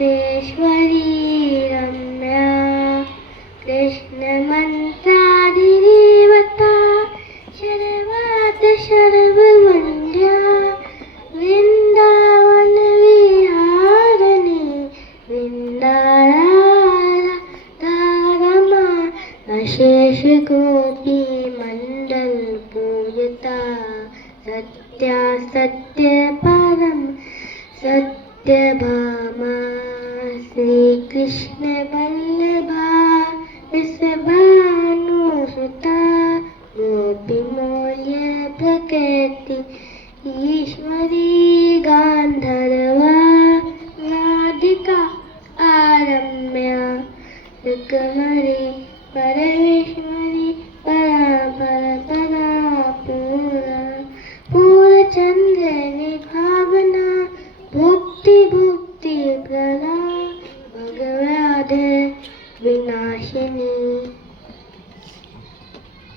रसेश्वरी रम्या कृष्णमन्त्रादिदेवता शर्वात शर्ववन्द्या वृन्दावन विहारिणी वृन्दाररमा अशेष गोपी मंडल पूजिता सत्या सत्य परम सत्यभामा श्री कृष्ण वल्लभा विश्वानुसुता गोपीमूल्य प्रकृति ईश्वरी गांधर्वा राधिका आरम्या रुक्मणी परमेश्वरी परापर परा पूरा पूर्णचंद्र भावना भुक्ति भुक्ति प्रदा भगवद विनाशिनी